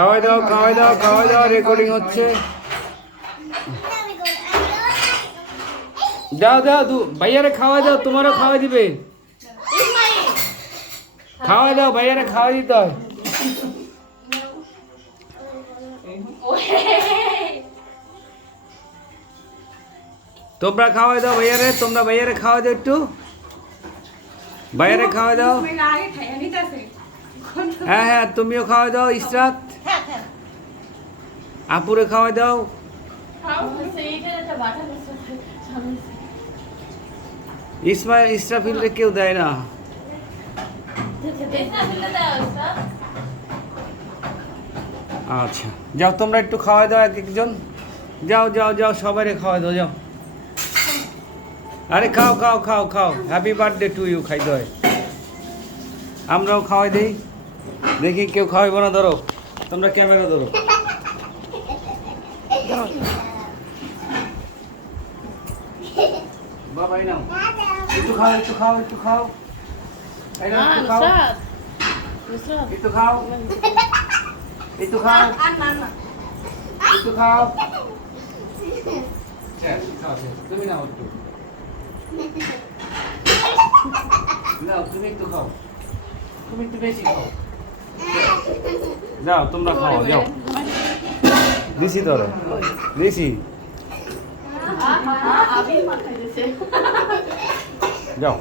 খাওয়াই দাও খাওয়াই দাও খাওয়াই দাও, রেকর্ডিং হচ্ছে। দাও দাও ভাইয়ারে খাওয়াই দাও, তোমারও খাওয়াই দিবে। খাওয়াই দাও ভাইয়ারে, খাওয়াই দিতে হয়। তোমরা খাওয়াই দাও ভাইয়ারে, তোমরা ভাইয়ারে খাওয়াই দাও একটু, ভাইয়ারে খাওয়াই দাও। হ্যাঁ হ্যাঁ, তুমিও খাওয়াই দাও ইসরাত, আপুরে খাওয়াই দাও। ইসরাফিলরে কেউ দেয় না। আচ্ছা যাও, তোমরা একটু খাওয়াই দাও এক একজন, যাও যাও যাও, সবাইরে খাওয়াই দাও যাও। আরে খাও খাও খাও খাও, হ্যাপি বার্থডে টু ইউ খাইতে হয়। আমরাও খাওয়াই দিই, দেখি কেউ খাওয়াইব না। ধরো তোমরা ক্যামেরা ধরো। বাবা এই নাও, একটু খাও একটু খাও একটু খাও, এই নাও একটু খাও একটু খাও একটু খাও একটু খাও। তুমি নাও একটু, নাও তুমি একটু খাও, তুমি একটু বেশি খাও। যাও তোমরা খাও যাও, দিছি তোরে দিছি, যাও।